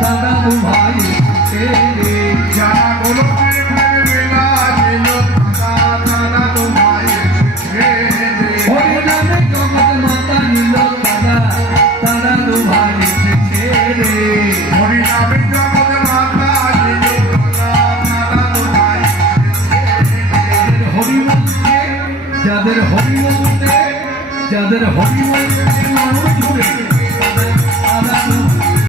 দাদা দু ভাই ছেড়ে যারা গোলকের মেলা দিল দাদা দু ভাই ছেড়ে হরি নামে জগৎ মাতা নিল দাদা দু ভাই ছেড়ে হরি নামে জগৎ মাতা দিল দাদা দু ভাই হরিমন্ত্রে যাদের হরিমন্ত্রে